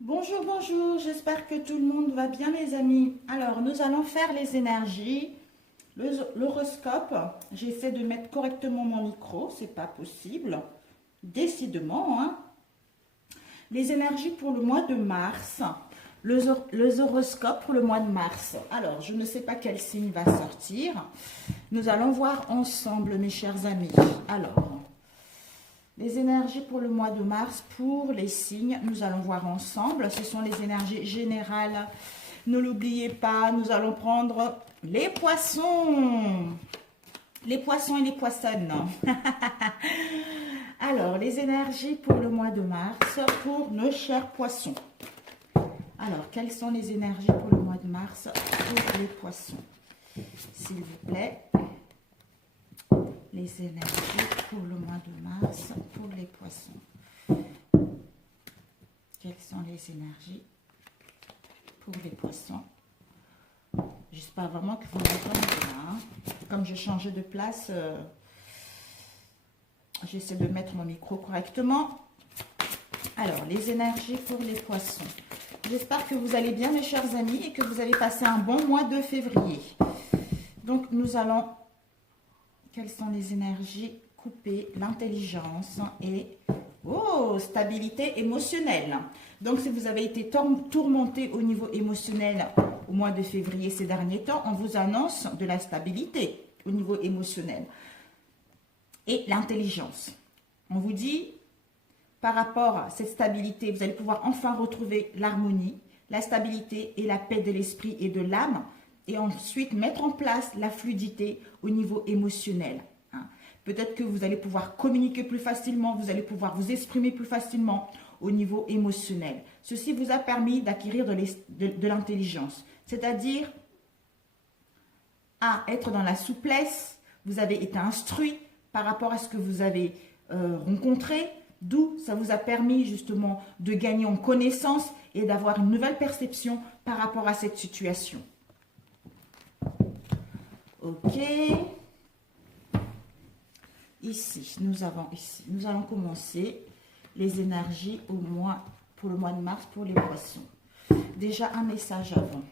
Bonjour, bonjour, j'espère que tout le monde va bien les amis. Alors, nous allons faire les énergies, l'horoscope. J'essaie de mettre correctement mon micro, c'est pas possible, décidément, hein. Les énergies pour le mois de mars, le horoscope pour le mois de mars. Alors, je ne sais pas quel signe va sortir. Nous allons voir ensemble, mes chers amis. Alors, les énergies pour le mois de mars, pour les signes, nous allons voir ensemble. Ce sont les énergies générales. Ne l'oubliez pas, nous allons prendre les poissons. Les poissons et les poissonnes. Alors, les énergies pour le mois de mars, pour nos chers poissons. Alors, quelles sont les énergies pour le mois de mars pour les poissons? S'il vous plaît. Les énergies pour le mois de mars pour les poissons. Quelles sont les énergies pour les poissons? J'espère vraiment que vous m'entendez bien. Comme j'ai changé de place, j'essaie de mettre mon micro correctement. Alors, les énergies pour les poissons. J'espère que vous allez bien, mes chers amis, et que vous allez passer un bon mois de février. Donc, nous allons... Quelles sont les énergies? Couper l'intelligence et stabilité émotionnelle. Donc, si vous avez été tourmenté au niveau émotionnel au mois de février ces derniers temps, on vous annonce de la stabilité au niveau émotionnel et l'intelligence. On vous dit, par rapport à cette stabilité, vous allez pouvoir enfin retrouver l'harmonie, la stabilité et la paix de l'esprit et de l'âme, et ensuite mettre en place la fluidité au niveau émotionnel. Peut-être que vous allez pouvoir communiquer plus facilement, vous allez pouvoir vous exprimer plus facilement au niveau émotionnel. Ceci vous a permis d'acquérir de l'intelligence, c'est-à-dire à être dans la souplesse. Vous avez été instruit par rapport à ce que vous avez rencontré, d'où ça vous a permis justement de gagner en connaissance et d'avoir une nouvelle perception par rapport à cette situation. Ok. Ici, nous allons commencer les énergies pour le mois de mars pour les poissons. Déjà un message avant.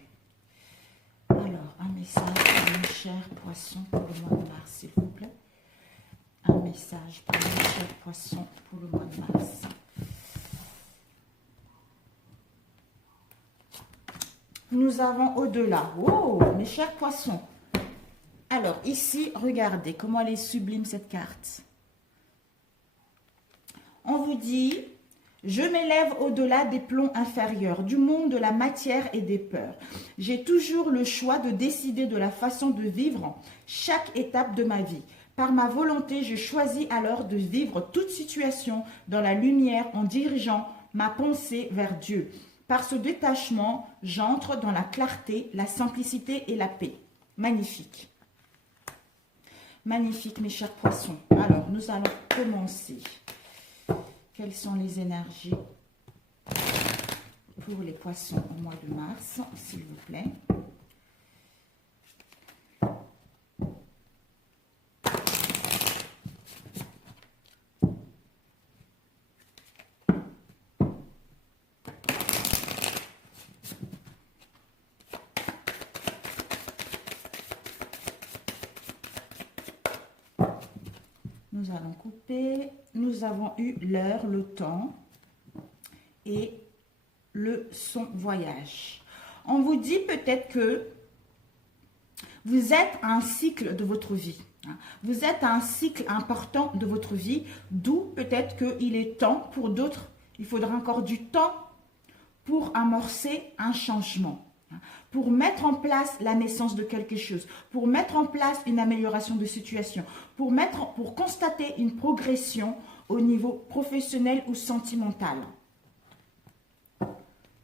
Alors, un message pour mes chers poissons pour le mois de mars, s'il vous plaît. Un message pour mes chers poissons pour le mois de mars. Nous avons au-delà. Oh, mes chers poissons. Alors, ici, regardez comment elle est sublime cette carte. On vous dit, je m'élève au-delà des plombs inférieurs, du monde de la matière et des peurs. J'ai toujours le choix de décider de la façon de vivre chaque étape de ma vie. Par ma volonté, je choisis alors de vivre toute situation dans la lumière en dirigeant ma pensée vers Dieu. Par ce détachement, j'entre dans la clarté, la simplicité et la paix. Magnifique. Magnifique, mes chers poissons. Alors, nous allons commencer. Quelles sont les énergies pour les poissons au mois de mars, s'il vous plaît? Nous allons couper. Nous avons eu l'heure, le temps et le son voyage. On vous dit peut-être que vous êtes à un cycle de votre vie. Vous êtes à un cycle important de votre vie, d'où peut-être qu'il est temps pour d'autres. Il faudra encore du temps pour amorcer un changement, pour mettre en place la naissance de quelque chose, pour mettre en place une amélioration de situation, pour constater une progression au niveau professionnel ou sentimental.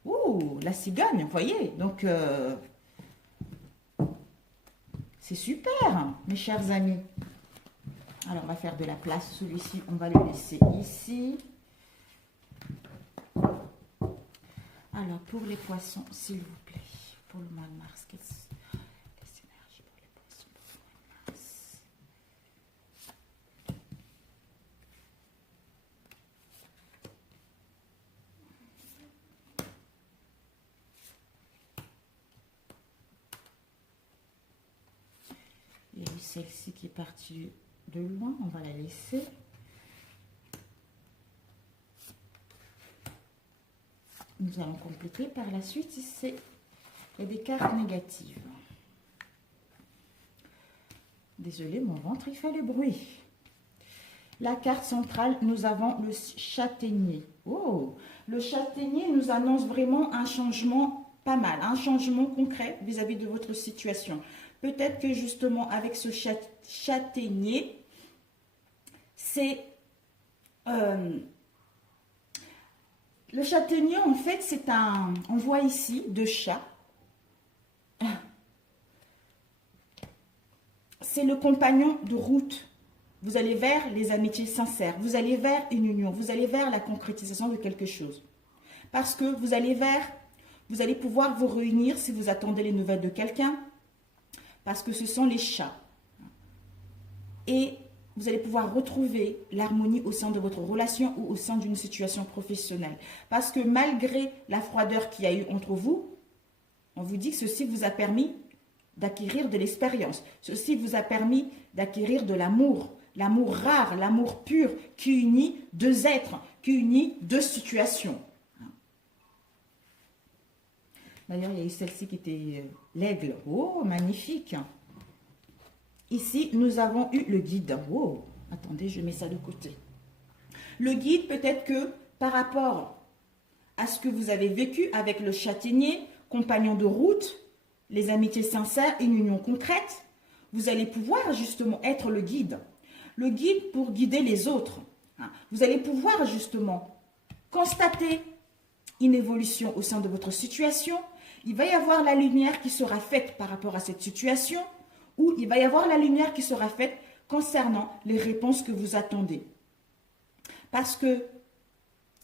Ouh, la cigogne, vous voyez, donc c'est super, mes chers amis. Alors, on va faire de la place, celui-ci, on va le laisser ici. Alors, pour les poissons, s'il vous plaît, pour le mois de mars, les énergies pour les poissons pour le mois de mars. celle-ci qui est partie de loin, on va la laisser. Nous allons compléter par la suite. Il y a des cartes négatives. Désolée, mon ventre, il fait le bruit. La carte centrale, nous avons le châtaignier. Oh, le châtaignier nous annonce vraiment un changement pas mal, un changement concret vis-à-vis de votre situation. Peut-être que justement avec ce châtaignier, c'est... le châtaignier, en fait, c'est un... On voit ici deux chats. C'est le compagnon de route. Vous allez vers les amitiés sincères. Vous allez vers une union. Vous allez vers la concrétisation de quelque chose. Parce que vous allez pouvoir vous réunir si vous attendez les nouvelles de quelqu'un. Parce que ce sont les chats. Et vous allez pouvoir retrouver l'harmonie au sein de votre relation ou au sein d'une situation professionnelle. Parce que malgré la froideur qu'il y a eu entre vous, on vous dit que ceci vous a permis d'acquérir de l'expérience. Ceci vous a permis d'acquérir de l'amour. L'amour rare, l'amour pur qui unit deux êtres, qui unit deux situations. D'ailleurs, il y a eu celle-ci qui était l'aigle. Oh, magnifique. Ici, nous avons eu le guide. Oh, attendez, je mets ça de côté. Le guide, peut-être que par rapport à ce que vous avez vécu avec le châtaignier, compagnon de route, les amitiés sincères, une union concrète, vous allez pouvoir justement être le guide. Le guide pour guider les autres. Vous allez pouvoir justement constater une évolution au sein de votre situation. Il va y avoir la lumière qui sera faite par rapport à cette situation, ou il va y avoir la lumière qui sera faite concernant les réponses que vous attendez. Parce que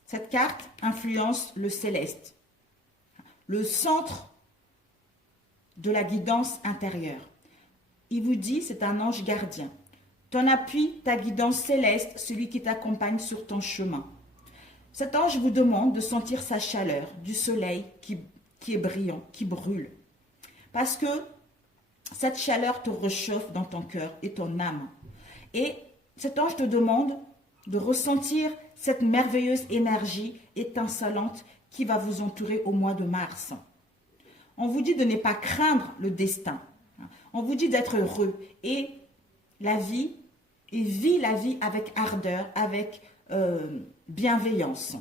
cette carte influence le céleste, le centre de la guidance intérieure. Il vous dit, c'est un ange gardien. Ton appui, ta guidance céleste, celui qui t'accompagne sur ton chemin. Cet ange vous demande de sentir sa chaleur, du soleil qui est brillant, qui brûle. Parce que cette chaleur te réchauffe dans ton cœur et ton âme. Et cet ange te demande de ressentir cette merveilleuse énergie étincelante qui va vous entourer au mois de mars. On vous dit de ne pas craindre le destin. On vous dit d'être heureux et la vie, et vis la vie avec ardeur, avec bienveillance.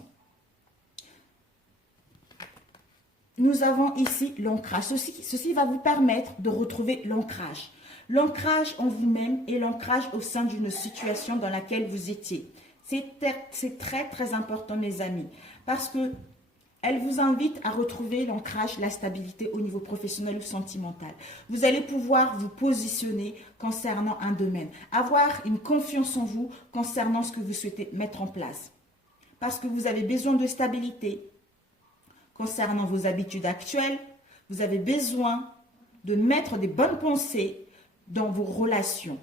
Nous avons ici l'ancrage. Ceci va vous permettre de retrouver l'ancrage. L'ancrage en vous-même et l'ancrage au sein d'une situation dans laquelle vous étiez. C'est très, très important, mes amis, parce que elle vous invite à retrouver l'ancrage, la stabilité au niveau professionnel ou sentimental. Vous allez pouvoir vous positionner concernant un domaine, avoir une confiance en vous concernant ce que vous souhaitez mettre en place. Parce que vous avez besoin de stabilité concernant vos habitudes actuelles, vous avez besoin de mettre des bonnes pensées dans vos relations.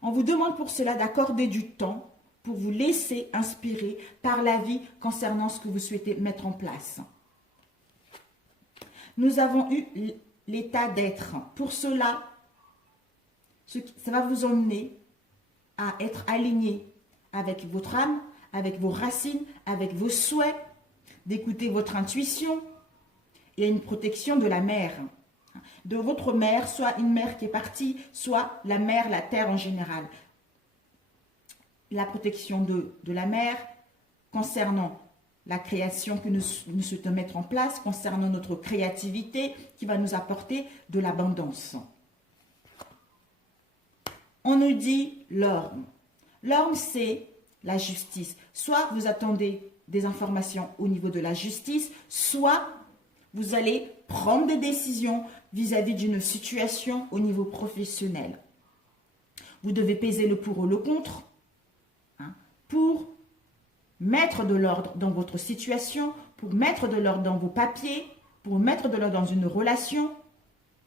On vous demande pour cela d'accorder du temps pour vous laisser inspirer par la vie concernant ce que vous souhaitez mettre en place. Nous avons eu l'état d'être. Pour cela, ça va vous emmener à être aligné avec votre âme, avec vos racines, avec vos souhaits, d'écouter votre intuition et une protection de la mère. De votre mère, soit une mère qui est partie, soit la mère, la terre en général. La protection de la mère concernant la création que nous souhaitons mettre en place, concernant notre créativité qui va nous apporter de l'abondance. On nous dit l'orme. L'orme, c'est la justice. Soit vous attendez des informations au niveau de la justice, soit vous allez prendre des décisions vis-à-vis d'une situation au niveau professionnel. Vous devez peser le pour ou le contre pour mettre de l'ordre dans votre situation, pour mettre de l'ordre dans vos papiers, pour mettre de l'ordre dans une relation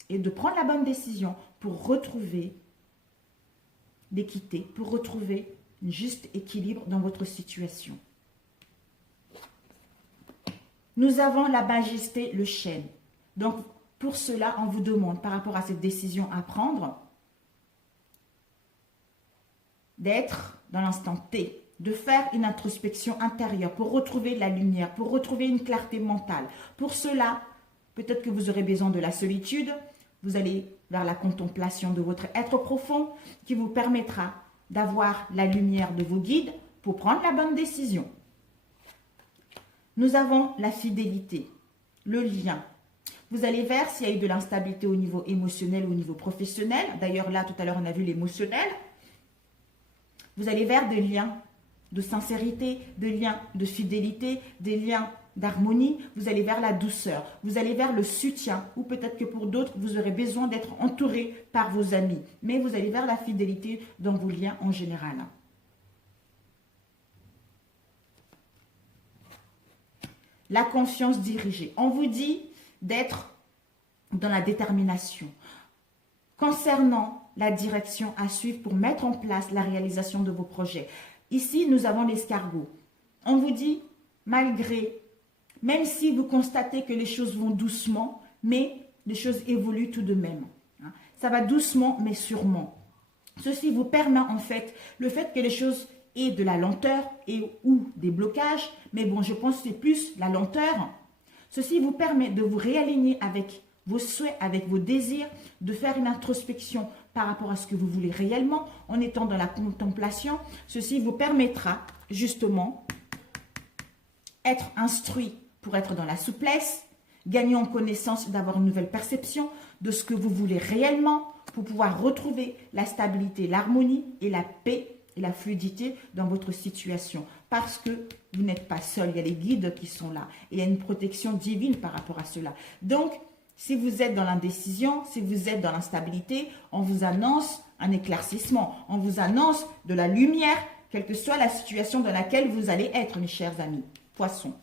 et de prendre la bonne décision pour retrouver l'équité, pour retrouver un juste équilibre dans votre situation. Nous avons la majesté, le chêne. Donc, pour cela, on vous demande, par rapport à cette décision à prendre, d'être dans l'instant T, de faire une introspection intérieure pour retrouver la lumière, pour retrouver une clarté mentale. Pour cela, peut-être que vous aurez besoin de la solitude. Vous allez vers la contemplation de votre être profond qui vous permettra d'avoir la lumière de vos guides pour prendre la bonne décision. Nous avons la fidélité, le lien. Vous allez vers s'il y a eu de l'instabilité au niveau émotionnel ou au niveau professionnel. D'ailleurs, là, tout à l'heure, on a vu l'émotionnel. Vous allez vers des liens de sincérité, des liens de fidélité, des liens d'harmonie. Vous allez vers la douceur. Vous allez vers le soutien. Ou peut-être que pour d'autres, vous aurez besoin d'être entouré par vos amis. Mais vous allez vers la fidélité dans vos liens en général. La confiance dirigée. On vous dit d'être dans la détermination. Concernant la direction à suivre pour mettre en place la réalisation de vos projets. Ici, nous avons l'escargot. On vous dit, même si vous constatez que les choses vont doucement, mais les choses évoluent tout de même. Ça va doucement, mais sûrement. Ceci vous permet en fait, le fait que les choses aient de la lenteur et ou des blocages, mais bon, je pense que c'est plus la lenteur. Ceci vous permet de vous réaligner avec vos souhaits, avec vos désirs, de faire une introspection par rapport à ce que vous voulez réellement en étant dans la contemplation. Ceci vous permettra justement être instruit pour être dans la souplesse, gagner en connaissance, d'avoir une nouvelle perception de ce que vous voulez réellement pour pouvoir retrouver la stabilité, l'harmonie et la paix et la fluidité dans votre situation. Parce que vous n'êtes pas seul, il y a les guides qui sont là. Et il y a une protection divine par rapport à cela. Donc, si vous êtes dans l'indécision, si vous êtes dans l'instabilité, on vous annonce un éclaircissement. On vous annonce de la lumière, quelle que soit la situation dans laquelle vous allez être, mes chers amis. Poissons.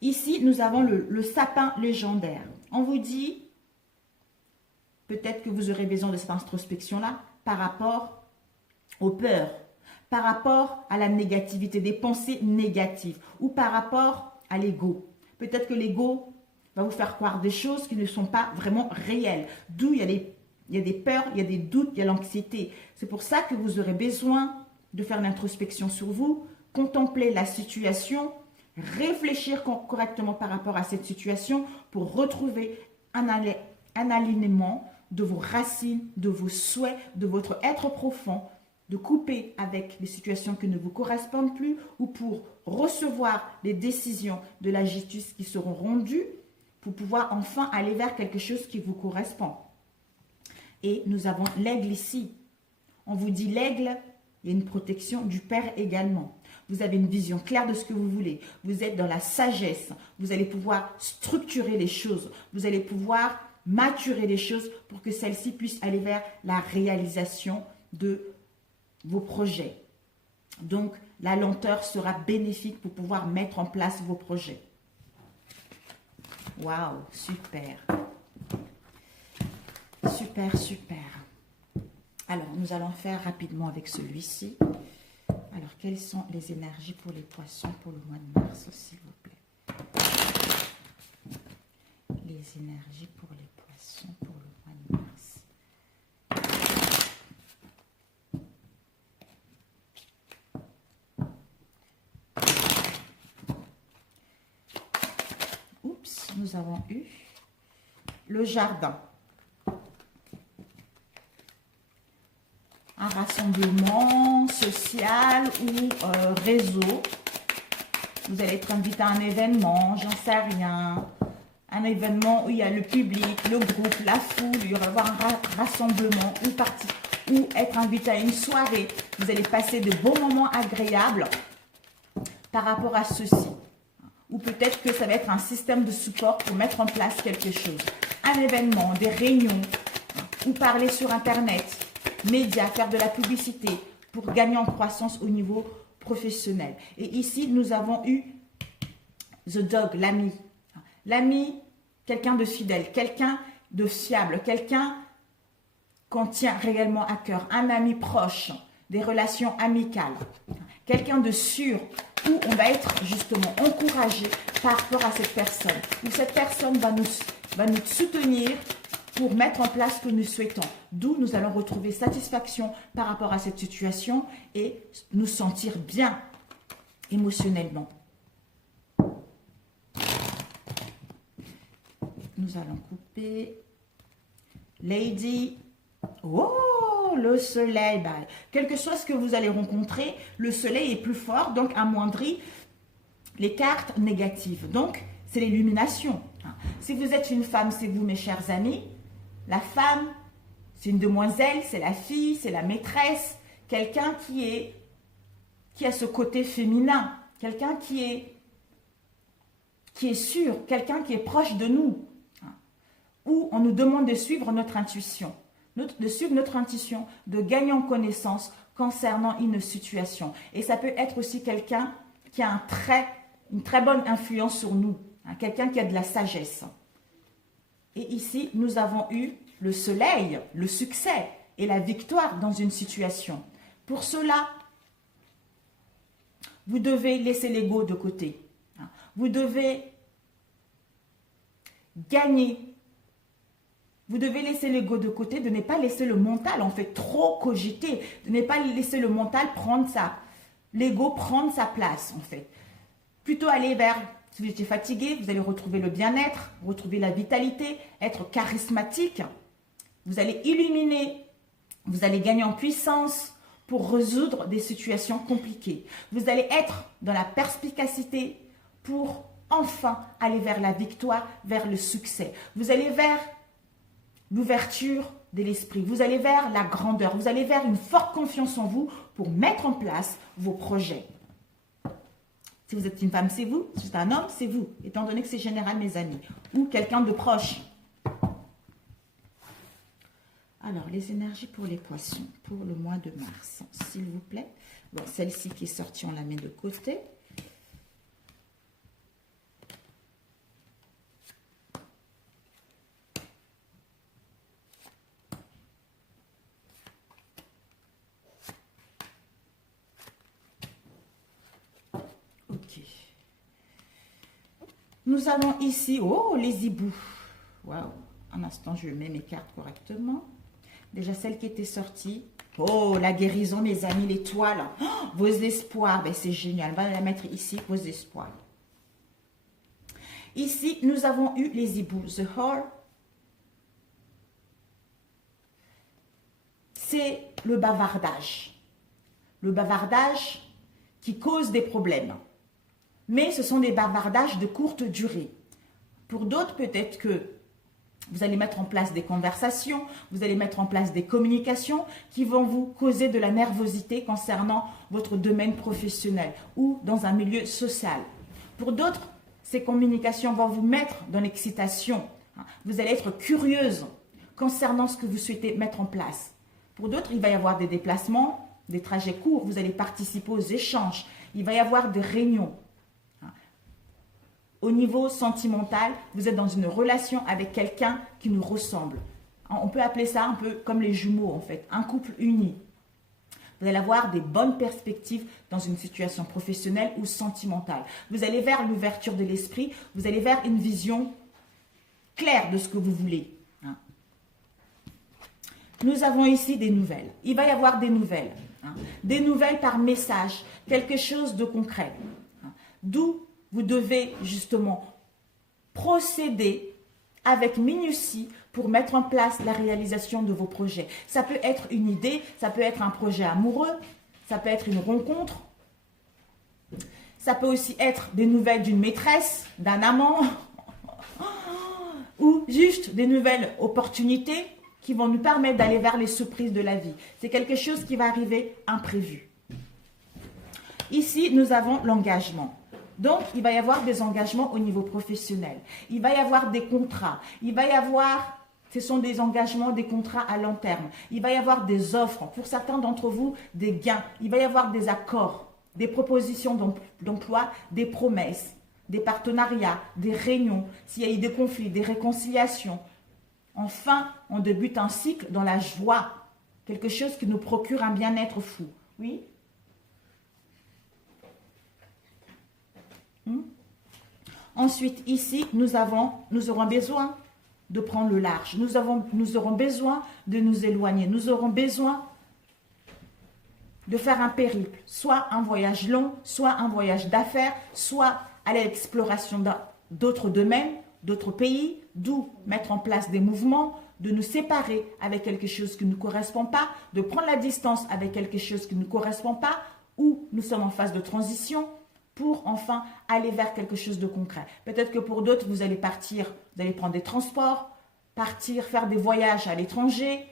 Ici, nous avons le sapin légendaire. On vous dit, peut-être que vous aurez besoin de cette introspection-là par rapport aux peurs, par rapport à la négativité, des pensées négatives ou par rapport à l'ego. Peut-être que l'ego va vous faire croire des choses qui ne sont pas vraiment réelles. D'où il y a des peurs, il y a des doutes, il y a l'anxiété. C'est pour ça que vous aurez besoin de faire l'introspection sur vous, contempler la situation, réfléchir correctement par rapport à cette situation pour retrouver un alignement de vos racines, de vos souhaits, de votre être profond, de couper avec les situations qui ne vous correspondent plus ou pour recevoir les décisions de la justice qui seront rendues pour pouvoir enfin aller vers quelque chose qui vous correspond. Et nous avons l'aigle ici. On vous dit l'aigle, il y a une protection du Père également. Vous avez une vision claire de ce que vous voulez. Vous êtes dans la sagesse. Vous allez pouvoir structurer les choses. Vous allez pouvoir maturer les choses pour que celles-ci puissent aller vers la réalisation de vos projets. Donc, la lenteur sera bénéfique pour pouvoir mettre en place vos projets. Waouh, super. Super, super. Alors, nous allons faire rapidement avec celui-ci. Alors, quelles sont les énergies pour les poissons pour le mois de mars, s'il vous plaît? Les énergies pour les poissons pour le mois de mars. Oups, nous avons eu le jardin. Un rassemblement social ou réseau. Vous allez être invité à un événement, j'en sais rien. Un événement où il y a le public, le groupe, la foule, il y aura un rassemblement ou être invité à une soirée. Vous allez passer de bons moments agréables par rapport à ceci. Ou peut-être que ça va être un système de support pour mettre en place quelque chose. Un événement, des réunions, ou parler sur Internet. Médias, faire de la publicité pour gagner en croissance au niveau professionnel. Et ici, nous avons eu The Dog, l'ami. L'ami, quelqu'un de fidèle, quelqu'un de fiable, quelqu'un qu'on tient réellement à cœur, un ami proche, des relations amicales, quelqu'un de sûr où on va être justement encouragé par rapport à cette personne. Où cette personne va nous soutenir pour mettre en place ce que nous souhaitons. D'où nous allons retrouver satisfaction par rapport à cette situation et nous sentir bien émotionnellement. Nous allons couper. Lady. Oh, le soleil. Bah, quel que soit ce que vous allez rencontrer, le soleil est plus fort, donc amoindrit les cartes négatives. Donc, c'est l'illumination. Si vous êtes une femme, c'est vous, mes chers amis. La femme, c'est une demoiselle, c'est la fille, c'est la maîtresse. Quelqu'un qui a ce côté féminin. Quelqu'un qui est sûr, quelqu'un qui est proche de nous. Où on nous demande de suivre notre intuition. De suivre notre intuition, de gagner en connaissance concernant une situation. Et ça peut être aussi quelqu'un qui a une très bonne influence sur nous. Quelqu'un qui a de la sagesse. Et ici, nous avons eu le soleil, le succès et la victoire dans une situation. Pour cela, vous devez laisser l'ego de côté. Vous devez gagner. Vous devez laisser l'ego de côté, de ne pas laisser le mental, en fait, trop cogiter, de ne pas laisser le mental l'ego prendre sa place, en fait. Plutôt aller vers, si vous étiez fatigué, vous allez retrouver le bien-être, retrouver la vitalité, être charismatique. Vous allez illuminer, vous allez gagner en puissance pour résoudre des situations compliquées. Vous allez être dans la perspicacité pour enfin aller vers la victoire, vers le succès. Vous allez vers l'ouverture de l'esprit, vous allez vers la grandeur, vous allez vers une forte confiance en vous pour mettre en place vos projets. Si vous êtes une femme, c'est vous. Si vous êtes un homme, c'est vous, étant donné que c'est général, mes amis, ou quelqu'un de proche. Alors, les énergies pour les poissons, pour le mois de mars, s'il vous plaît. Bon, celle-ci qui est sortie, on la met de côté. Nous avons ici, oh, les hiboux. Waouh. Un instant, je mets mes cartes correctement. Déjà, celle qui était sortie. Oh, la guérison, mes amis, l'étoile. Oh, vos espoirs. Ben, c'est génial. On va la mettre ici, vos espoirs. Ici, nous avons eu les hiboux. The Whore. C'est le bavardage. Le bavardage qui cause des problèmes. Mais ce sont des bavardages de courte durée. Pour d'autres, peut-être que vous allez mettre en place des conversations, vous allez mettre en place des communications qui vont vous causer de la nervosité concernant votre domaine professionnel ou dans un milieu social. Pour d'autres, ces communications vont vous mettre dans l'excitation. Vous allez être curieuse concernant ce que vous souhaitez mettre en place. Pour d'autres, il va y avoir des déplacements, des trajets courts, vous allez participer aux échanges, il va y avoir des réunions. Au niveau sentimental, vous êtes dans une relation avec quelqu'un qui nous ressemble. On peut appeler ça un peu comme les jumeaux en fait, un couple uni. Vous allez avoir des bonnes perspectives dans une situation professionnelle ou sentimentale. Vous allez vers l'ouverture de l'esprit, vous allez vers une vision claire de ce que vous voulez. Nous avons ici des nouvelles. Il va y avoir des nouvelles. Des nouvelles par message, quelque chose de concret. D'où vous devez justement procéder avec minutie pour mettre en place la réalisation de vos projets. Ça peut être une idée, ça peut être un projet amoureux, ça peut être une rencontre, ça peut aussi être des nouvelles d'une maîtresse, d'un amant, ou juste des nouvelles opportunités qui vont nous permettre d'aller vers les surprises de la vie. C'est quelque chose qui va arriver imprévu. Ici, nous avons l'engagement. Donc, il va y avoir des engagements au niveau professionnel. Il va y avoir des contrats. Il va y avoir, ce sont des engagements, des contrats à long terme. Il va y avoir des offres. Pour certains d'entre vous, des gains. Il va y avoir des accords, des propositions d'emploi, des promesses, des partenariats, des réunions. S'il y a eu des conflits, des réconciliations. Enfin, on débute un cycle dans la joie. Quelque chose qui nous procure un bien-être fou. Oui? Ensuite, ici, nous aurons besoin de prendre le large. Nous aurons besoin de nous éloigner. Nous aurons besoin de faire un périple, soit un voyage long, soit un voyage d'affaires, soit à l'exploration d'autres domaines, d'autres pays, d'où mettre en place des mouvements, de nous séparer avec quelque chose qui ne nous correspond pas, de prendre la distance avec quelque chose qui ne nous correspond pas, ou nous sommes en phase de transition pour enfin aller vers quelque chose de concret. Peut-être que pour d'autres, vous allez partir, vous allez prendre des transports, partir, faire des voyages à l'étranger.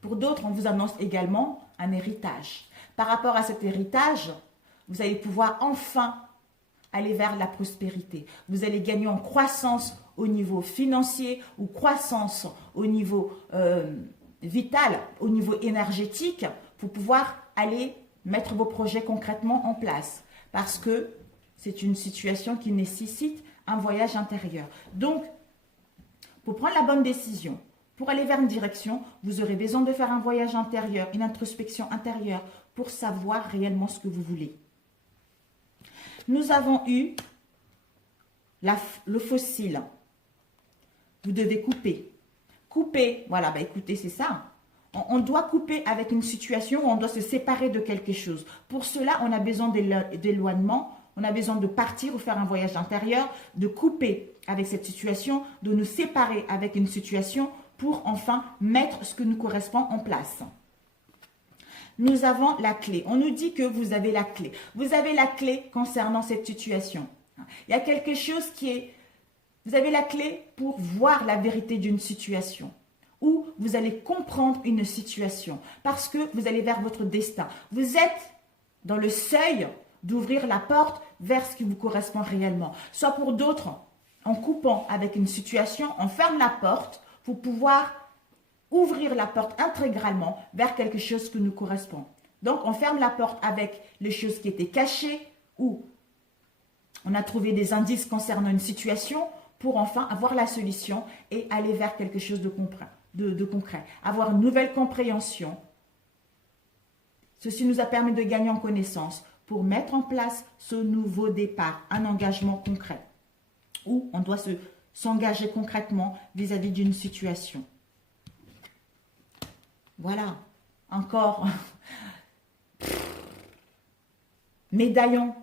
Pour d'autres, on vous annonce également un héritage. Par rapport à cet héritage, vous allez pouvoir enfin aller vers la prospérité. Vous allez gagner en croissance au niveau financier ou croissance au niveau vital, au niveau énergétique, pour pouvoir aller mettre vos projets concrètement en place. Parce que c'est une situation qui nécessite un voyage intérieur. Donc, pour prendre la bonne décision, pour aller vers une direction, vous aurez besoin de faire un voyage intérieur, une introspection intérieure pour savoir réellement ce que vous voulez. Nous avons eu le fossile. Vous devez couper. Couper, voilà, bah écoutez, c'est ça. On doit couper avec une situation où on doit se séparer de quelque chose. Pour cela, on a besoin d'éloignement, on a besoin de partir ou faire un voyage intérieur, de couper avec cette situation, de nous séparer avec une situation pour enfin mettre ce que nous correspond en place. Nous avons la clé. On nous dit que vous avez la clé. Vous avez la clé concernant cette situation. Il y a quelque chose qui est... Vous avez la clé pour voir la vérité d'une situation. Ou vous allez comprendre une situation. Parce que vous allez vers votre destin. Vous êtes dans le seuil d'ouvrir la porte vers ce qui vous correspond réellement. Soit pour d'autres, en coupant avec une situation, on ferme la porte pour pouvoir ouvrir la porte intégralement vers quelque chose qui nous correspond. Donc, on ferme la porte avec les choses qui étaient cachées ou on a trouvé des indices concernant une situation pour enfin avoir la solution et aller vers quelque chose de concret. Avoir une nouvelle compréhension. Ceci nous a permis de gagner en connaissance pour mettre en place ce nouveau départ, un engagement concret où on doit s'engager concrètement vis-à-vis d'une situation. Voilà, encore médaillon.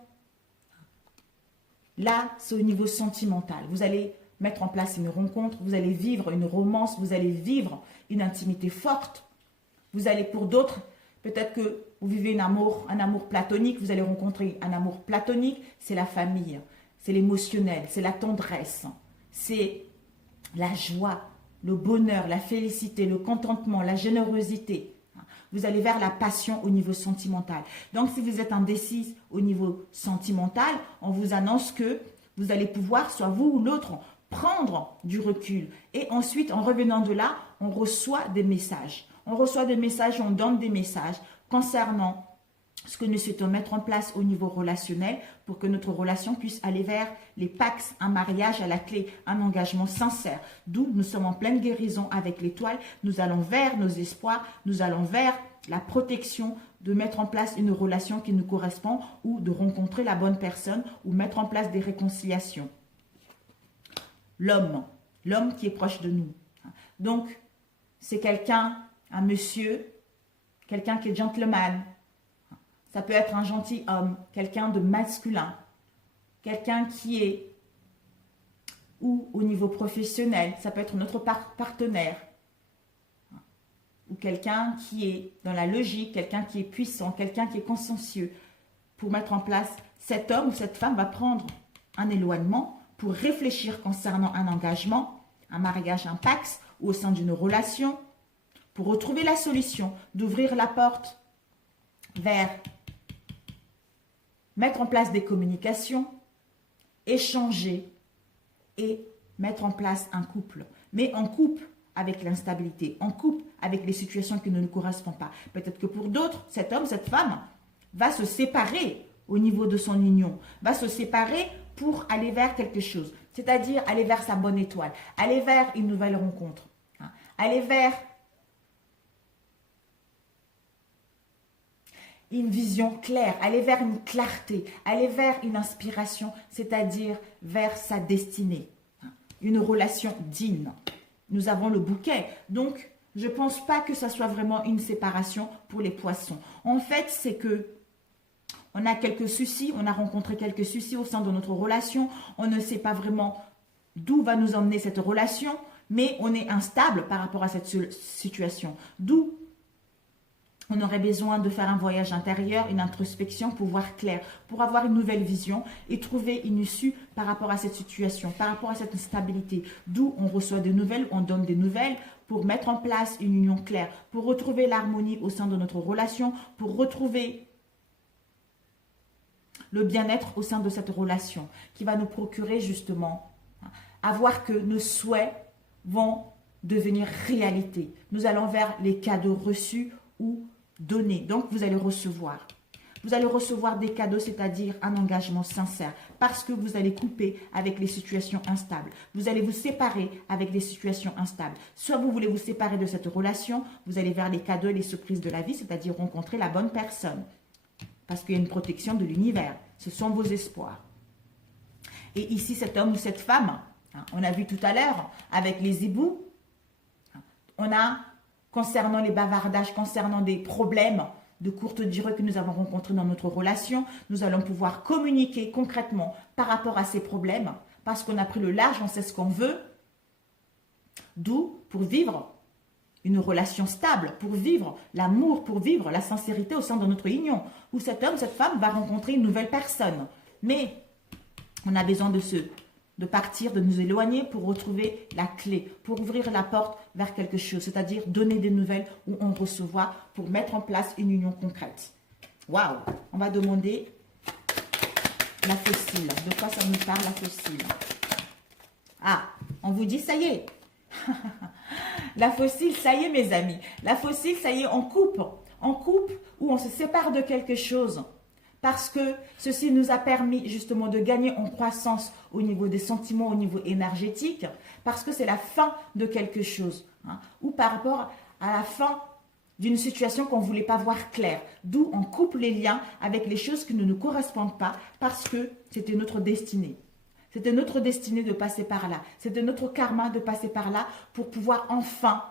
Là, c'est au niveau sentimental. Vous allez mettre en place une rencontre, vous allez vivre une romance, vous allez vivre une intimité forte. Vous allez, pour d'autres, peut-être que vous vivez un amour platonique, vous allez rencontrer un amour platonique, c'est la famille, c'est l'émotionnel, c'est la tendresse, c'est la joie, le bonheur, la félicité, le contentement, la générosité. Vous allez vers la passion au niveau sentimental. Donc, si vous êtes indécise au niveau sentimental, on vous annonce que vous allez pouvoir, soit vous ou l'autre, prendre du recul. Et ensuite, en revenant de là, on reçoit des messages. On reçoit des messages, on donne des messages concernant ce que nous souhaitons mettre en place au niveau relationnel pour que notre relation puisse aller vers les pax, un mariage à la clé, un engagement sincère. D'où nous sommes en pleine guérison avec l'étoile. Nous allons vers nos espoirs, nous allons vers la protection, de mettre en place une relation qui nous correspond ou de rencontrer la bonne personne ou mettre en place des réconciliations. L'homme qui est proche de nous. Donc, c'est quelqu'un, un monsieur, quelqu'un qui est gentleman. Ça peut être un gentil homme, quelqu'un de masculin, quelqu'un qui est, ou au niveau professionnel, ça peut être notre partenaire, ou quelqu'un qui est dans la logique, quelqu'un qui est puissant, quelqu'un qui est consciencieux. Pour mettre en place, cet homme ou cette femme va prendre un éloignement pour réfléchir concernant un engagement, un mariage, un pax, ou au sein d'une relation, pour retrouver la solution, d'ouvrir la porte vers mettre en place des communications, échanger et mettre en place un couple. Mais en couple avec l'instabilité, en couple avec les situations qui ne nous correspondent pas. Peut-être que pour d'autres, cet homme, cette femme va se séparer au niveau de son union, va se séparer pour aller vers quelque chose, c'est-à-dire aller vers sa bonne étoile, aller vers une nouvelle rencontre, aller vers une vision claire, aller vers une clarté, aller vers une inspiration, c'est-à-dire vers sa destinée. une relation digne. Nous avons le bouquet. Donc, je ne pense pas que ça soit vraiment une séparation pour les poissons. En fait, c'est que on a quelques soucis, on a rencontré quelques soucis au sein de notre relation. On ne sait pas vraiment d'où va nous emmener cette relation, mais on est instable par rapport à cette situation. D'où on aurait besoin de faire un voyage intérieur, une introspection pour voir clair, pour avoir une nouvelle vision et trouver une issue par rapport à cette situation, par rapport à cette instabilité. D'où on reçoit des nouvelles, on donne des nouvelles pour mettre en place une union claire, pour retrouver l'harmonie au sein de notre relation, pour retrouver le bien-être au sein de cette relation qui va nous procurer justement avoir que nos souhaits vont devenir réalité. Nous allons vers les cadeaux reçus ou donnés. Donc, vous allez recevoir. Vous allez recevoir des cadeaux, c'est-à-dire un engagement sincère, parce que vous allez couper avec les situations instables. Vous allez vous séparer avec des situations instables. Soit vous voulez vous séparer de cette relation, vous allez vers les cadeaux et les surprises de la vie, c'est-à-dire rencontrer la bonne personne. Parce qu'il y a une protection de l'univers. Ce sont vos espoirs. Et ici, cet homme ou cette femme, on a vu tout à l'heure avec les hiboux, on a, concernant les bavardages, concernant des problèmes de courte durée que nous avons rencontrés dans notre relation, nous allons pouvoir communiquer concrètement par rapport à ces problèmes, parce qu'on a pris le large, on sait ce qu'on veut, d'où pour vivre une relation stable, pour vivre l'amour, pour vivre la sincérité au sein de notre union, où cet homme, cette femme va rencontrer une nouvelle personne. Mais on a besoin de partir, de nous éloigner pour retrouver la clé, pour ouvrir la porte vers quelque chose, c'est-à-dire donner des nouvelles ou en recevoir pour mettre en place une union concrète. Waouh! On va demander la fossile. De quoi ça nous parle, la fossile? Ah, on vous dit, ça y est. La fossile, ça y est, mes amis. La fossile, ça y est, on coupe. On coupe ou on se sépare de quelque chose. Parce que ceci nous a permis justement de gagner en croissance au niveau des sentiments, au niveau énergétique, parce que c'est la fin de quelque chose, ou par rapport à la fin d'une situation qu'on ne voulait pas voir claire. D'où on coupe les liens avec les choses qui ne nous correspondent pas, parce que c'était notre destinée. C'était notre destinée de passer par là. C'était notre karma de passer par là pour pouvoir enfin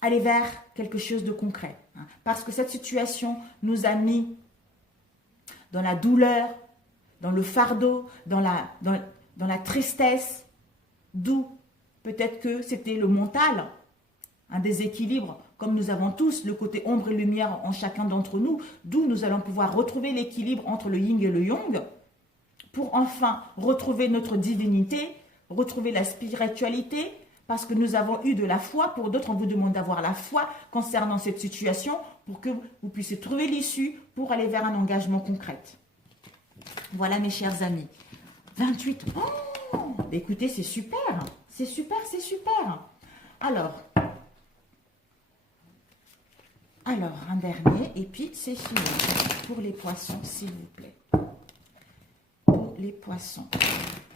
aller vers quelque chose de concret. Parce que cette situation nous a mis dans la douleur, dans le fardeau, dans la tristesse, d'où peut-être que c'était le mental, un déséquilibre, comme nous avons tous le côté ombre et lumière en chacun d'entre nous, d'où nous allons pouvoir retrouver l'équilibre entre le yin et le yang, pour enfin retrouver notre divinité, retrouver la spiritualité, parce que nous avons eu de la foi. Pour d'autres, on vous demande d'avoir la foi concernant cette situation pour que vous puissiez trouver l'issue pour aller vers un engagement concret. Voilà, mes chers amis. 28. Oh, écoutez, c'est super. C'est super, c'est super. Alors, un dernier et puis c'est fini. Pour les poissons, s'il vous plaît. Pour les poissons.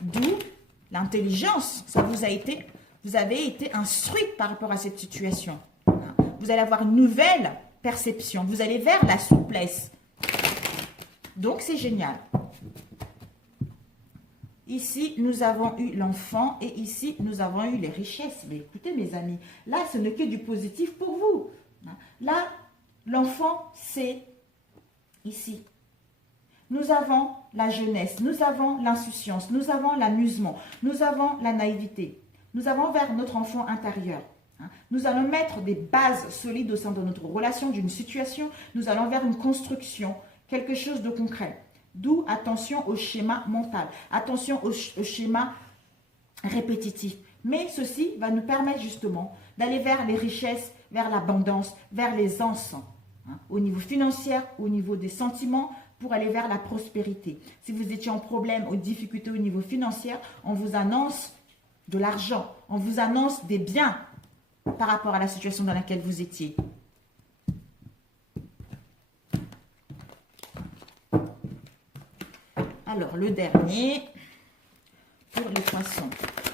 D'où l'intelligence. Ça vous a été... Vous avez été instruite par rapport à cette situation. Vous allez avoir une nouvelle perception. Vous allez vers la souplesse. Donc, c'est génial. Ici, nous avons eu l'enfant et ici, nous avons eu les richesses. Mais écoutez, mes amis, là, ce n'est que du positif pour vous. Là, l'enfant, c'est ici. Nous avons la jeunesse, nous avons l'insouciance, nous avons l'amusement, nous avons la naïveté. Nous avons vers notre enfant intérieur. Nous allons mettre des bases solides au sein de notre relation, d'une situation. Nous allons vers une construction, quelque chose de concret. D'où attention au schéma mental, attention au schéma répétitif. Mais ceci va nous permettre justement d'aller vers les richesses, vers l'abondance, vers l'aisance, au niveau financier, au niveau des sentiments, pour aller vers la prospérité. Si vous étiez en problème, aux difficultés au niveau financier, on vous annonce de l'argent, on vous annonce des biens par rapport à la situation dans laquelle vous étiez. Alors, le dernier, pour les poissons.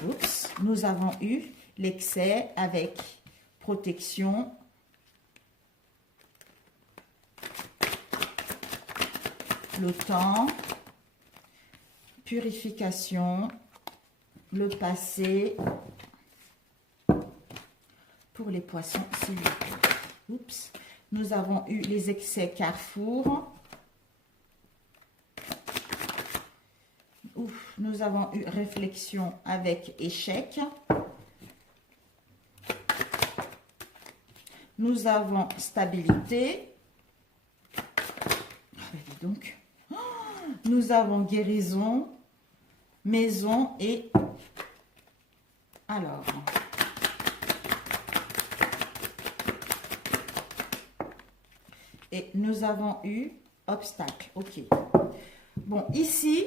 Oups, nous avons eu l'excès avec protection, le temps, purification, le passé pour les poissons, s'il vous plaît. Oups. Nous avons eu les excès Carrefour. Ouf. Nous avons eu réflexion avec échec. Nous avons stabilité. Dis donc. Nous avons guérison, maison et alors. Et nous avons eu obstacle. Ok. Bon, ici,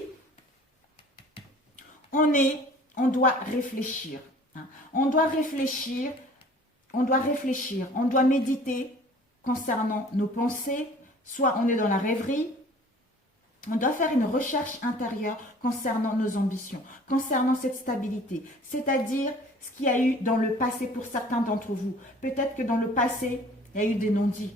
on doit réfléchir. Hein. On doit réfléchir, on doit méditer concernant nos pensées. Soit on est dans la rêverie, on doit faire une recherche intérieure concernant nos ambitions, concernant cette stabilité. C'est-à-dire ce qu'il y a eu dans le passé pour certains d'entre vous. Peut-être que dans le passé, il y a eu des non-dits.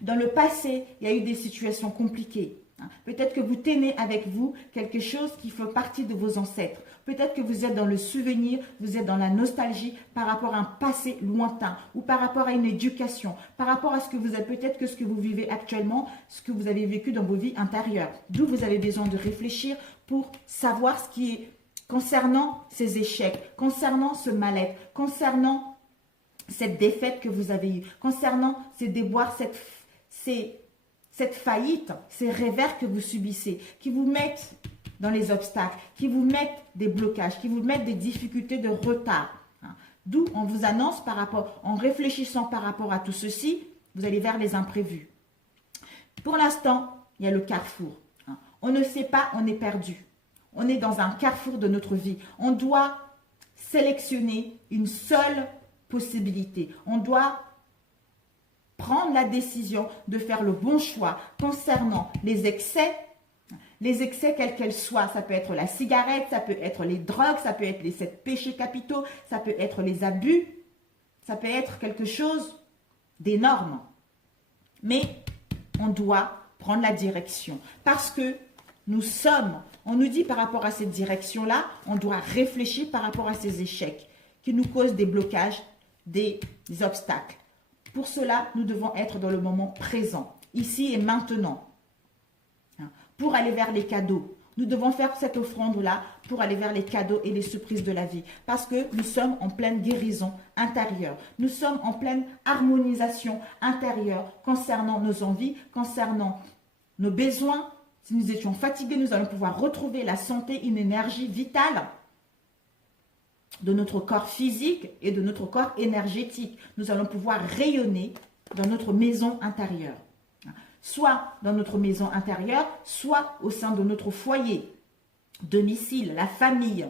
Dans le passé, il y a eu des situations compliquées. Peut-être que vous tenez avec vous quelque chose qui fait partie de vos ancêtres. Peut-être que vous êtes dans le souvenir, vous êtes dans la nostalgie par rapport à un passé lointain ou par rapport à une éducation, par rapport à ce que vous avez, peut-être que ce que vous vivez actuellement, ce que vous avez vécu dans vos vies intérieures. D'où vous avez besoin de réfléchir pour savoir ce qui est concernant ces échecs, concernant ce mal-être, concernant cette défaite que vous avez eue, concernant ces déboires, cette faillite, ces revers que vous subissez, qui vous mettent dans les obstacles, qui vous mettent des blocages, qui vous mettent des difficultés de retard. D'où on vous annonce en réfléchissant par rapport à tout ceci, vous allez vers les imprévus. Pour l'instant, il y a le carrefour. On ne sait pas, on est perdu. On est dans un carrefour de notre vie. On doit sélectionner une seule possibilité. On doit prendre la décision de faire le bon choix concernant les excès quels qu'elles soient. Ça peut être la cigarette, ça peut être les drogues, ça peut être les 7 péchés capitaux, ça peut être les abus, ça peut être quelque chose d'énorme. Mais on doit prendre la direction parce que on nous dit par rapport à cette direction-là, on doit réfléchir par rapport à ces échecs qui nous causent des blocages, des obstacles. Pour cela, nous devons être dans le moment présent, ici et maintenant. Pour aller vers les cadeaux, nous devons faire cette offrande-là pour aller vers les cadeaux et les surprises de la vie. Parce que nous sommes en pleine guérison intérieure. Nous sommes en pleine harmonisation intérieure concernant nos envies, concernant nos besoins. Si nous étions fatigués, nous allons pouvoir retrouver la santé, une énergie vitale de notre corps physique et de notre corps énergétique. Nous allons pouvoir rayonner dans notre maison intérieure. Soit dans notre maison intérieure, soit au sein de notre foyer, domicile, la famille.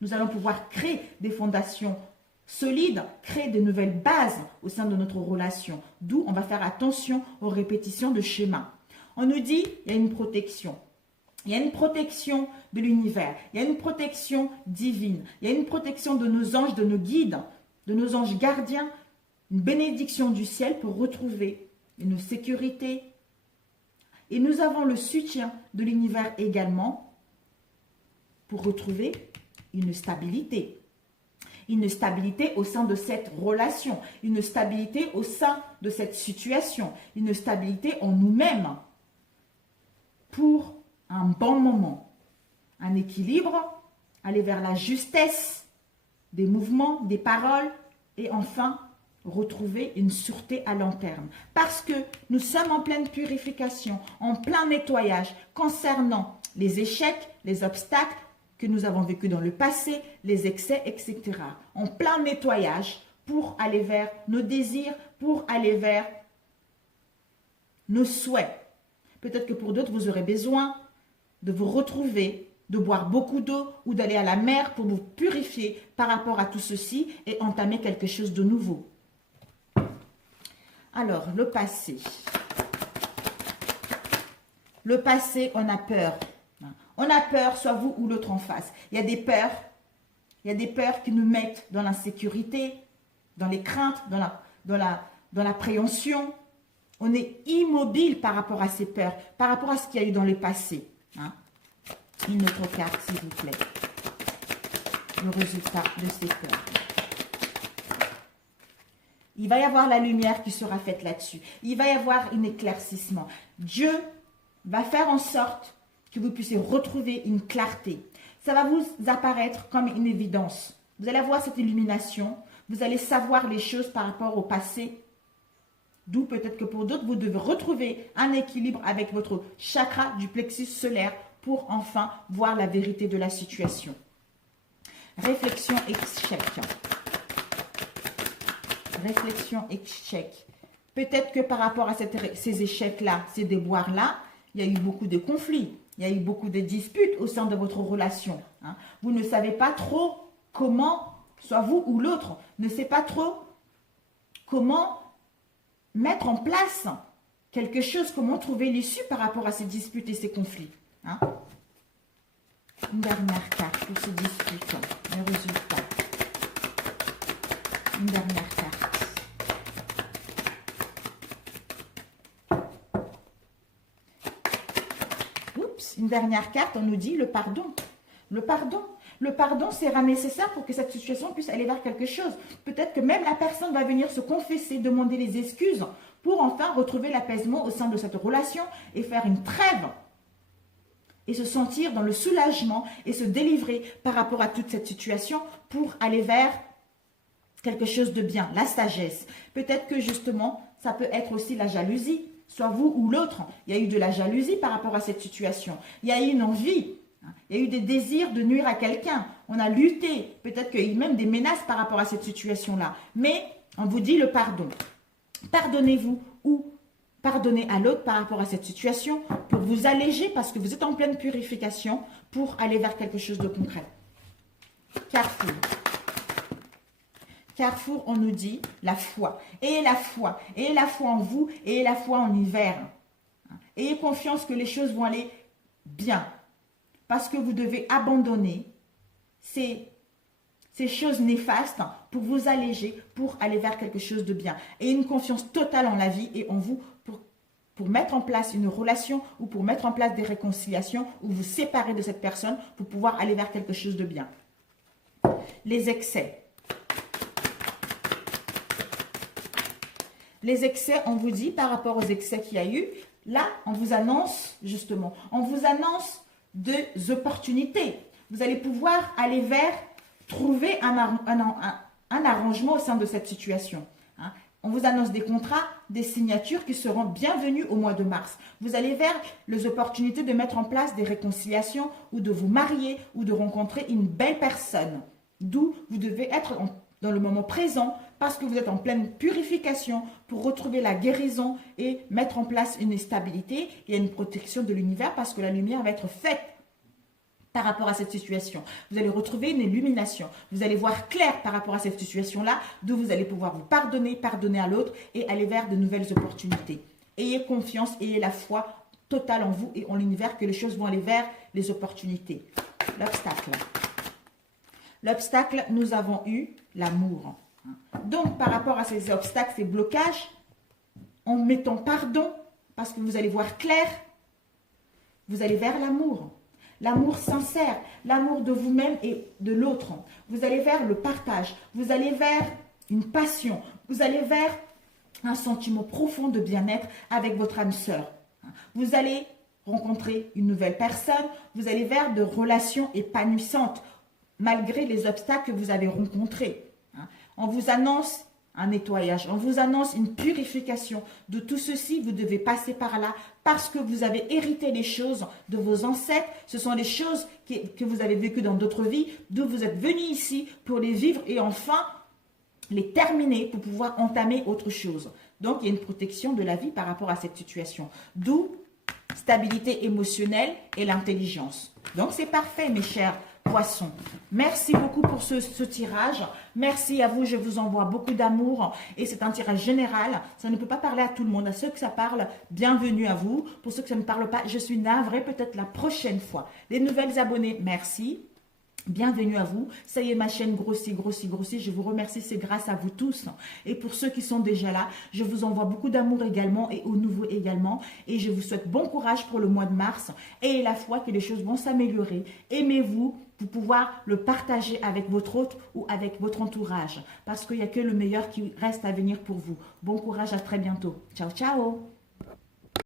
Nous allons pouvoir créer des fondations solides, créer de nouvelles bases au sein de notre relation. D'où on va faire attention aux répétitions de schémas. On nous dit il y a une protection. Il y a une protection de l'univers, il y a une protection divine, il y a une protection de nos anges, de nos guides, de nos anges gardiens, une bénédiction du ciel pour retrouver une sécurité. Et nous avons le soutien de l'univers également pour retrouver une stabilité. Une stabilité au sein de cette relation, une stabilité au sein de cette situation, une stabilité en nous-mêmes pour un bon moment, un équilibre, aller vers la justesse des mouvements, des paroles et enfin retrouver une sûreté à long terme. Parce que nous sommes en pleine purification, en plein nettoyage concernant les échecs, les obstacles que nous avons vécus dans le passé, les excès, etc. En plein nettoyage pour aller vers nos désirs, pour aller vers nos souhaits. Peut-être que pour d'autres, vous aurez besoin de vous retrouver, de boire beaucoup d'eau ou d'aller à la mer pour vous purifier par rapport à tout ceci et entamer quelque chose de nouveau. Alors, le passé. Le passé, on a peur. On a peur, soit vous ou l'autre en face. Il y a des peurs. Il y a des peurs qui nous mettent dans l'insécurité, dans les craintes, dans l'appréhension. On est immobile par rapport à ces peurs, par rapport à ce qu'il y a eu dans le passé. Une autre carte, s'il vous plaît. le résultat de ces peurs. Il va y avoir la lumière qui sera faite là-dessus. Il va y avoir un éclaircissement. Dieu va faire en sorte que vous puissiez retrouver une clarté. Ça va vous apparaître comme une évidence. Vous allez avoir cette illumination. Vous allez savoir les choses par rapport au passé. D'où peut-être que pour d'autres, vous devez retrouver un équilibre avec votre chakra du plexus solaire pour enfin voir la vérité de la situation. Réflexion échec. Réflexion échec. Peut-être que par rapport à ces échecs-là, ces déboires-là, il y a eu beaucoup de conflits, il y a eu beaucoup de disputes au sein de votre relation. Hein. Vous ne savez pas trop comment, soit vous ou l'autre, ne sait pas trop comment mettre en place quelque chose, comment trouver l'issue par rapport à ces disputes et ces conflits. Hein. Une dernière carte pour ces disputes, le résultat. Une dernière carte. Oups, une dernière carte, on nous dit le pardon. Le pardon. Le pardon sera nécessaire pour que cette situation puisse aller vers quelque chose. Peut-être que même la personne va venir se confesser, demander les excuses pour enfin retrouver l'apaisement au sein de cette relation et faire une trêve. Et se sentir dans le soulagement et se délivrer par rapport à toute cette situation pour aller vers quelque chose de bien, la sagesse. Peut-être que justement, ça peut être aussi la jalousie, soit vous ou l'autre. Il y a eu de la jalousie par rapport à cette situation. Il y a eu une envie. Il y a eu des désirs de nuire à quelqu'un. On a lutté. Peut-être qu'il y a eu même des menaces par rapport à cette situation-là. Mais on vous dit le pardon. Pardonnez-vous ou pardonnez à l'autre par rapport à cette situation pour vous alléger parce que vous êtes en pleine purification pour aller vers quelque chose de concret. Carrefour. Carrefour, on nous dit la foi. Ayez la foi. Ayez la foi en vous. Ayez la foi en hiver. Ayez confiance que les choses vont aller bien. Parce que vous devez abandonner ces choses néfastes pour vous alléger, pour aller vers quelque chose de bien. Et une confiance totale en la vie et en vous pour mettre en place une relation ou pour mettre en place des réconciliations ou vous séparer de cette personne pour pouvoir aller vers quelque chose de bien. Les excès. Les excès, on vous dit par rapport aux excès qu'il y a eu, là, on vous annonce justement, on vous annonce des opportunités. Vous allez pouvoir aller vers, trouver un arrangement au sein de cette situation. Hein. On vous annonce des contrats, des signatures qui seront bienvenues au mois de mars. Vous allez vers les opportunités de mettre en place des réconciliations ou de vous marier ou de rencontrer une belle personne. D'où vous devez être dans le moment présent parce que vous êtes en pleine purification pour retrouver la guérison et mettre en place une stabilité et une protection de l'univers parce que la lumière va être faite par rapport à cette situation. Vous allez retrouver une illumination. Vous allez voir clair par rapport à cette situation-là, d'où vous allez pouvoir vous pardonner, pardonner à l'autre et aller vers de nouvelles opportunités. Ayez confiance, ayez la foi totale en vous et en l'univers que les choses vont aller vers les opportunités. L'obstacle. L'obstacle, nous avons eu l'amour. Donc, par rapport à ces obstacles, ces blocages, en mettant pardon, parce que vous allez voir clair, vous allez vers l'amour. L'amour sincère, l'amour de vous-même et de l'autre. Vous allez vers le partage, vous allez vers une passion, vous allez vers un sentiment profond de bien-être avec votre âme sœur. Vous allez rencontrer une nouvelle personne, vous allez vers de relations épanouissantes, malgré les obstacles que vous avez rencontrés. On vous annonce un nettoyage, on vous annonce une purification. De tout ceci, vous devez passer par là parce que vous avez hérité les choses de vos ancêtres. Ce sont des choses que vous avez vécues dans d'autres vies, d'où vous êtes venus ici pour les vivre et enfin les terminer pour pouvoir entamer autre chose. Donc, il y a une protection de la vie par rapport à cette situation. D'où stabilité émotionnelle et l'intelligence. Donc, c'est parfait, mes chers poissons. Merci beaucoup pour ce tirage. Merci à vous. Je vous envoie beaucoup d'amour. Et c'est un tirage général. Ça ne peut pas parler à tout le monde. À ceux que ça parle, bienvenue à vous. Pour ceux que ça ne parle pas, je suis navrée. Peut-être la prochaine fois. Les nouvelles abonnés, merci. Bienvenue à vous. Ça y est, ma chaîne grossit, grossit, grossit. Je vous remercie, c'est grâce à vous tous. Et pour ceux qui sont déjà là, je vous envoie beaucoup d'amour également et aux nouveaux également. Et je vous souhaite bon courage pour le mois de mars. Et la foi que les choses vont s'améliorer. Aimez-vous pour pouvoir le partager avec votre hôte ou avec votre entourage. Parce qu'il n'y a que le meilleur qui reste à venir pour vous. Bon courage, à très bientôt. Ciao, ciao.